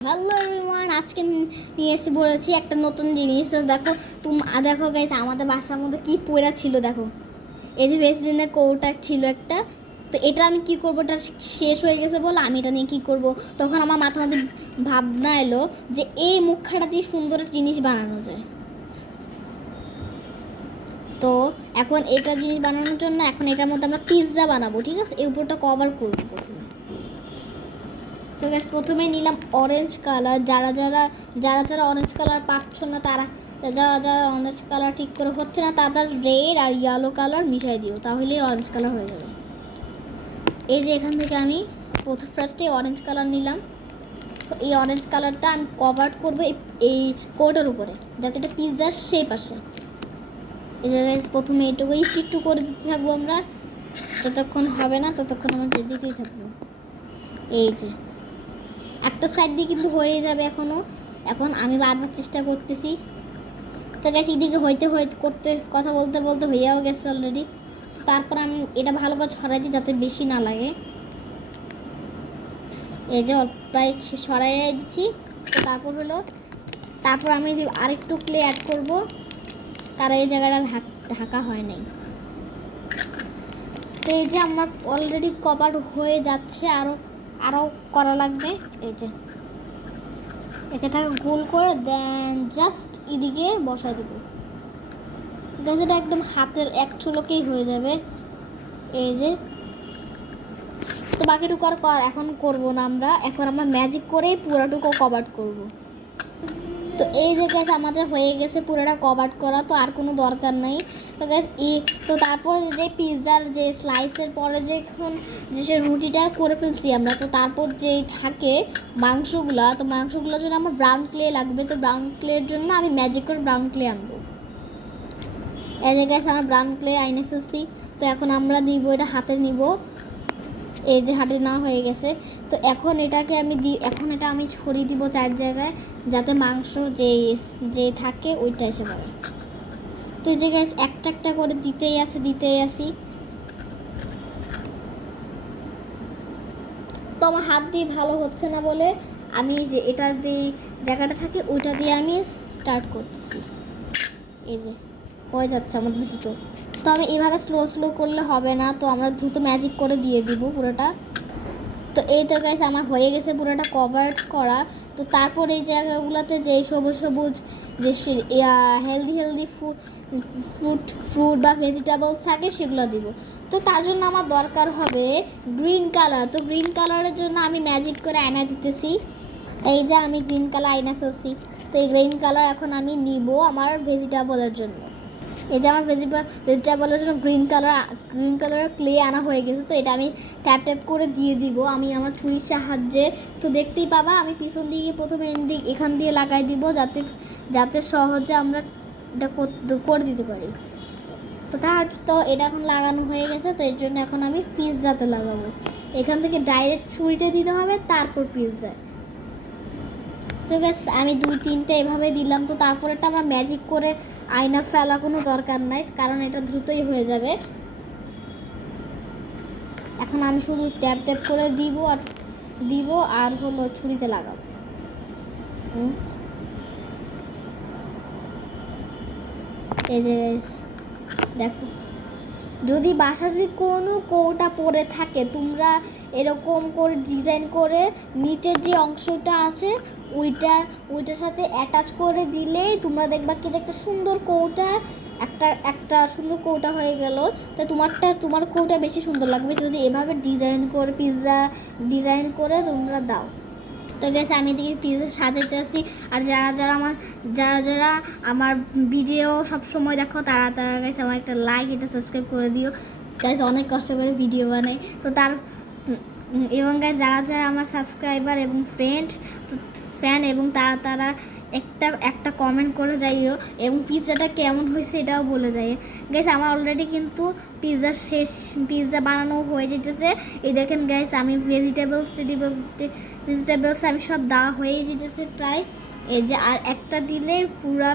Hello everyone, আজকে নিয়ে এসে বলেছি একটা নতুন জিনিস। তো দেখো গাইস, আমাদের বাসার মধ্যে কি পড়া ছিল দেখো। এই যে ভেসলিনের কৌটা ছিল একটা। তো এটা আমি কি করবো, এটা শেষ হয়ে গেছে বলে আমি এটা নিয়ে কি করব। তখন আমার মাথার মধ্যে ভাবনা এলো যে এই মুখখাটা দিয়ে সুন্দর একটা জিনিস বানানো যায়। তো এখন এটা জিনিস বানানোর জন্য এখন এটার মধ্যে আমরা পিৎজা বানাবো, ঠিক আছে। এই উপরটা কভার করবো প্রথমে। তো প্রথমে নিলাম অরেঞ্জ কালার। যারা যারা অরেঞ্জ কালার পাচ্ছ না, যারা অরেঞ্জ কালার ঠিক করে হচ্ছে না, তাদের রেড আর ইয়েলো কালার মিশাই দিও, তাহলেই অরেঞ্জ কালার হয়ে যাবে। এই যে এখান থেকে আমি ফার্স্টে অরেঞ্জ কালার নিলাম। তো এই অরেঞ্জ কালারটা আমি কভার করবো এই কোটার উপরে, যাতে এটা পিৎজার শেপ আসে। এই যে প্রথমে এইটুকু একটু করে দিতে থাকবো আমরা, যতক্ষণ হবে না ততক্ষণ আমরা দিতেই থাকবো। এই যে একটা সাইড দিয়ে কিন্তু হয়ে যাবে এখন আমি বারবার চেষ্টা করতেছি। তো গেছে এদিকে করতে কথা বলতে বলতে হইয়াও গেছে অলরেডি। তারপর আমি এটা ভালো করে ছড়াই দিই যাতে বেশি না লাগে। এই যে প্রায় ছড়াই দিচ্ছি। তো তারপর আমি আরেকটু ক্লে অ্যাড করব, কারণ এই জায়গাটা ঢাকা হয় নাই। তো এই যে আমার অলরেডি কভার হয়ে যাচ্ছে, আরও করা লাগবে। এই যে এটাকে গোল করে দেন জাস্ট এদিকে বসাই দেবো। এটা একদম হাতের এক চুলোকেই হয়ে যাবে। এই যে তো বাকিটুকু আর এখন করবো না আমরা, এখন আমরা ম্যাজিক করেই পুরোটুকু কভার করব। তো এই যে গ্যাস আমাদের হয়ে গেছে পুরোটা কভার করা, তো আর কোনো দরকার নেই। তো গ্যাস তো তারপর যে পিৎজার যে স্লাইসের পরে যে সে রুটিটা করে ফেলছি আমরা, তো তারপর যেই থাকে মাংসগুলোর জন্য আমার ব্রাউন ক্লে লাগবে। তো ব্রাউন ক্লের জন্য আমি ম্যাজিক করে ব্রাউন ক্লে আনবো। এই যে গ্যাস আমার ব্রাউন ক্লে আইনে ফেলছি। তো এখন আমরা নিব, এটা হাতে নিব। এই যে হাতে না হয়ে গেছে। তো এখন এটা আমি ছড়িয়ে দিব চার জায়গায়, যাতে মাংস যে থাকে ওইটা এসে পড়ে। তো এই যে গ্যাস একটা একটা করে দিতেই আসি। তো আমার হাত দিয়ে ভালো হচ্ছে না বলে আমি যে এটা যে জায়গাটা থাকে ওইটা দিয়ে আমি স্টার্ট করতেছি। এই যে হয়ে যাচ্ছে আমাদের দ্রুত। তো আমি এইভাবে স্লো করলে হবে না, তো আমরা দ্রুত ম্যাজিক করে দিয়ে দিব পুরোটা। তো এই তো গাইস আমার হয়ে গেছে পুরোটা কভার করা। তো তারপর এই জায়গাগুলোতে যে সবুজ যে হেলদি ফ্রুট বা ভেজিটেবলস থাকে সেগুলো দিব। তো তার জন্য আমার দরকার হবে গ্রিন কালার। তো গ্রিন কালারের জন্য আমি ম্যাজিক করে আয়না দিতেছি। এই যে আমি গ্রিন কালার আয়না ফেলছি। তো এই গ্রিন কালার এখন আমি নিব আমার ভেজিটেবলের জন্য। এই যে আমার ভেজিটেবলের জন্য গ্রিন কালারের ক্লে আনা হয়ে গেছে। তো এটা আমি ট্যাপ করে দিয়ে দিব আমি আমার ছুরির সাহায্যে। তো দেখতেই পাবা আমি পিছন দিকে প্রথমে এখান দিয়ে লাগাই দিব, যাতে সহজে আমরা এটা করে দিতে পারি। তো এটা এখন লাগানো হয়ে গেছে। তো এর জন্য এখন আমি পিৎজাতে লাগাবো। এখান থেকে ডাইরেক্ট ছুরিটা দিতে হবে, তারপর পিৎজায়। তো গ্যাস আমি 2-3টা এভাবে দিলাম। তো তারপরেটা আমরা ম্যাজিক করে আয়না ফেলা কোনো দরকার নাই, কারণ এটা দ্রুতই হয়ে যাবে। এখন আমি শুধু ট্যাপ করে দিব আর হলো ছুরিতে লাগাবো। এই যে দেখো, যদি কোনো কৌটা পড়ে থাকে, তোমরা এরকম করে ডিজাইন করে নিচের যে অংশটা আছে ওইটার সাথে অ্যাটাচ করে দিলেই তোমরা দেখবা কি একটা সুন্দর কৌটা একটা সুন্দর কৌটা হয়ে গেল। তো তোমার কৌটা বেশি সুন্দর লাগবে যদি এভাবে পিৎজা ডিজাইন করে তোমরা দাও। তো গেছে আমি এদিকে পিৎজা সাজাতে আসছি। আর যারা আমার ভিডিও সব সময় দেখো তারা গেছে আমার একটা লাইক, এটা সাবস্ক্রাইব করে দিও। গাইস অনেক কষ্ট করে ভিডিও বানাই। তো এবং গাইস যারা আমার সাবস্ক্রাইবার এবং ফ্যান এবং তারা একটা কমেন্ট করে যাইও, এবং পিৎজাটা কেমন হয়েছে এটাও বলে যাই। গাইস আমার অলরেডি কিন্তু পিৎজা বানানো হয়ে যেতেছে। এই দেখেন গাইস আমি ভেজিটেবলস আমি সব দেওয়া হয়ে যেতেছে প্রায়। এই যে আর একটা দিলে পুরা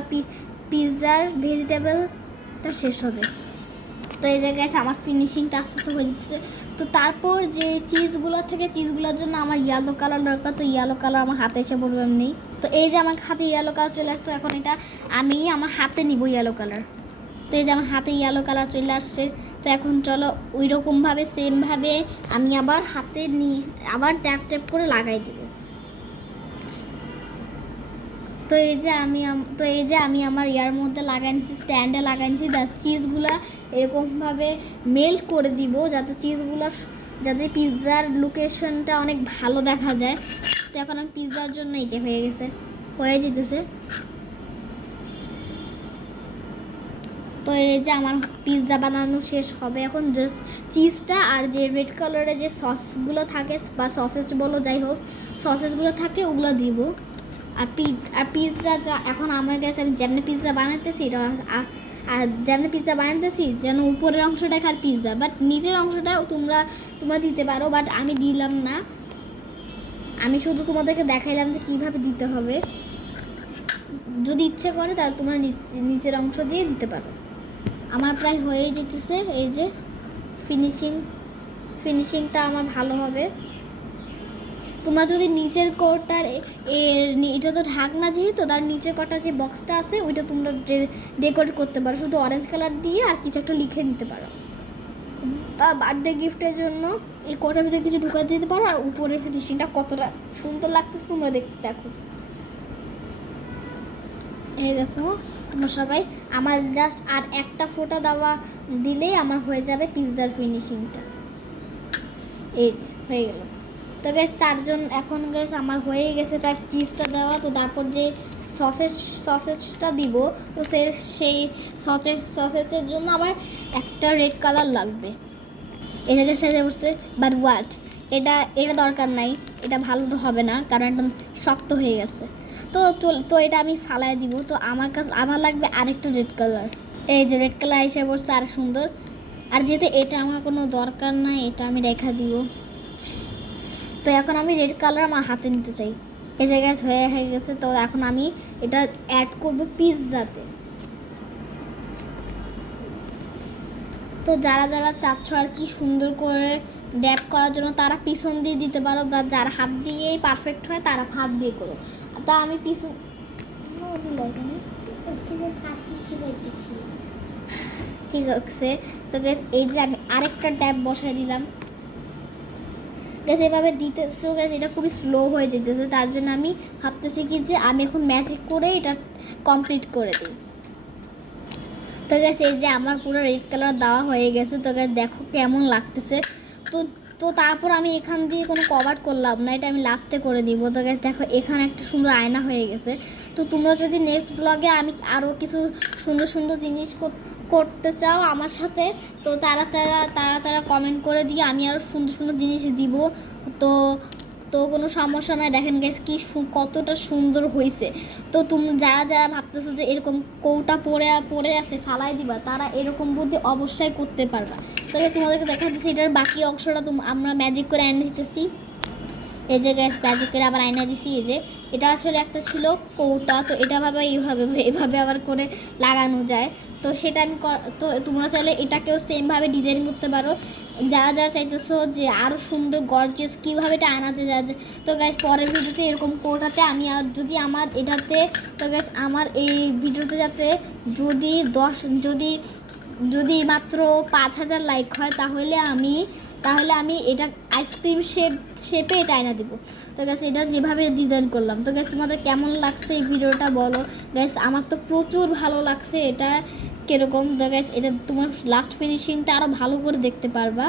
পিৎজার ভেজিটেবলটা শেষ হবে। তো এই জায়গায় আমার ফিনিশিংটা আস্তে আস্তে হয়ে যাচ্ছে। তো তারপর যে চিজগুলোর জন্য আমার ইয়েলো কালার দরকার, তো ইয়েলো কালার আমার হাতে এসে পড়বে নেই। তো এই যে আমার হাতে ইয়েলো কালার চলে আসতো, এখন এটা আমি আমার হাতে নিব ইয়েলো কালার। তো এই যে আমার হাতে ইয়েলো কালার চলে আসছে। তো এখন চলো ওই রকমভাবে সেমভাবে আমি আবার হাতে নিয়ে আবার ট্যাপ ট্যাপ করে লাগাই দিব। তো এই যে আমি আমার ইয়ার মধ্যে লাগাই নিচ্ছি, স্ট্যান্ডে লাগাই নিচ্ছি। চিজগুলা এরকমভাবে মেল্ট করে দিব যাতে পিৎজার লোকেশনটা অনেক ভালো দেখা যায়। তো এখন আমি পিৎজার জন্য এই যে হয়ে যেতেছে। তো এই যে আমার পিৎজা বানানো শেষ হবে। এখন জাস্ট চিজটা আর যে রেড কালারের যে সসগুলো থাকে বা সসেস বলো যাই হোক, সসেসগুলো থাকে ওগুলো দিব। আর পিৎজা এখন আমার কাছে আমি যেমনি পিৎজা বানাতেছি আর যেমনি পিৎজা বানাতেছি যেন উপরের অংশটা খালি পিৎজা, বাট নিচের অংশটা তোমরা দিতে পারো, বাট আমি দিলাম না। আমি শুধু তোমাদেরকে দেখাইলাম যে কীভাবে দিতে হবে। যদি ইচ্ছে করে তাহলে তোমরা নিচের অংশ দিয়ে দিতে পারো। আমার প্রায় হয়ে যেতেছে। এই যে ফিনিশিংটা আমার ভালো হবে। তোমরা যদি নিচের কোটার এটা তো ঢাকনা যেহেতু, তার নিচের কোটার যে বক্সটা আছে ওইটা তোমরা ডেকোরেট করতে পারো শুধু অরেঞ্জ কালার দিয়ে, আর কিছু একটা লিখে দিতে পারো বা বার্থডে গিফটের জন্য এই কোটার ভিতরে কিছু ঢুকাতে দিতে পারো। আর উপরের ফিনিশিংটা কতটা সুন্দর লাগতেছে তোমরা দেখো। এই দেখো তোমরা সবাই, আমার জাস্ট আর একটা ফোঁটা দেওয়া দিলেই আমার হয়ে যাবে পিৎজার ফিনিশিংটা। এই যে হয়ে গেল। তো গ্যাস তার জন্য এখন গ্যাস আমার হয়ে গেছে তার চিজটা দেওয়া। তো তারপর যে সসেজটা দিব, তো সেই সসেজের জন্য আমার একটা রেড কালার লাগবে। এটা গেছে বসছে, বাট হোয়াট, এটা দরকার নাই, এটা ভালো হবে না কারণ একদম শক্ত হয়ে গেছে। তো এটা আমি ফালাই দিব। তো আমার লাগবে আরেকটা রেড কালার। এই যে রেড কালার এসে বসছে আর সুন্দর। আর যেহেতু এটা আমার কোনো দরকার নাই, এটা আমি রেখা দিব। তো এখন আমি রেড কালার আমার হাতে নিতে চাই। এই জায়গায় হয়ে গেছে। তো এখন আমি এটা অ্যাড করব পিৎজাতে। তো যারা চাচ্ছ আর কি সুন্দর করে ড্যাপ করার জন্য তারা পিছন দিয়ে দিতে পারো, বা যারা হাত দিয়েই পারফেক্ট হয় তারা হাত দিয়ে করো। তা আমি পিছন ঠিক আছে। তো এই যে আমি আরেকটা ট্যাপ বসাই দিলাম। এভাবে দিতেছো গ্যাস, এটা খুবই স্লো হয়ে যেতেছে। তার জন্য আমি ভাবতেছি কি যে আমি এখন ম্যাজিক করে এটা কমপ্লিট করে দিই। তো গ্যাস এই যে আমার পুরো রেড কালার দেওয়া হয়ে গেছে। তো গ্যাস দেখো কেমন লাগতেছে। তো তারপর আমি এখান দিয়ে কোনো কভার করলাম না, এটা আমি লাস্টে করে দিব। তো গ্যাস দেখো এখানে একটা সুন্দর আয়না হয়ে গেছে। তো তোমরা যদি নেক্সট ব্লগে আমি আরও কিছু সুন্দর জিনিস করতে চাও আমার সাথে, তো তারা কমেন্ট করে দিয়ে আমি আরও সুন্দর জিনিস দিব। তো কোনো সমস্যা নাই। দেখেন গ্যাস কতটা সুন্দর হয়েছে। তো তুমি যারা ভাবতেছো যে এরকম কৌটা পড়ে আছে ফালাই দিবা, তারা এরকম বুদ্ধি অবশ্যই করতে পারবা। তো তোমাদেরকে দেখা দিচ্ছি এটার বাকি অংশটা আমরা ম্যাজিক করে এনে দিতেছি। এই যে গ্যাস ম্যাজিক করে আবার আয়না দিছি। এই যে এটা আসলে একটা ছিল কৌটা, তো এটা এভাবে আবার করে লাগানো যায়। তো সেটা আমি তো তোমরা চাইলে এটাকেও সেমভাবে ডিজাইন করতে পারো। যারা চাইতেছো যে আরও সুন্দর গর্জিয়াস কীভাবে এটা আনাতে যায়। তো গ্যাস পরের ভিডিওতে এরকম কোটাতে আমি আর যদি আমার এটাতে, তো গ্যাস আমার এই ভিডিওতে যাতে যদি মাত্র 5000 লাইক হয় তাহলে আমি এটা আইসক্রিম শেপে এটা আয়না দিব। তো গ্যাস এটা যেভাবে ডিজাইন করলাম, তো গ্যাস তোমাদের কেমন লাগছে এই ভিডিওটা বলো। গ্যাস আমার তো প্রচুর ভালো লাগছে। এটা কীরকম, তো গ্যাস এটা তোমার লাস্ট ফিনিশিংটা আরও ভালো করে দেখতে পারবা।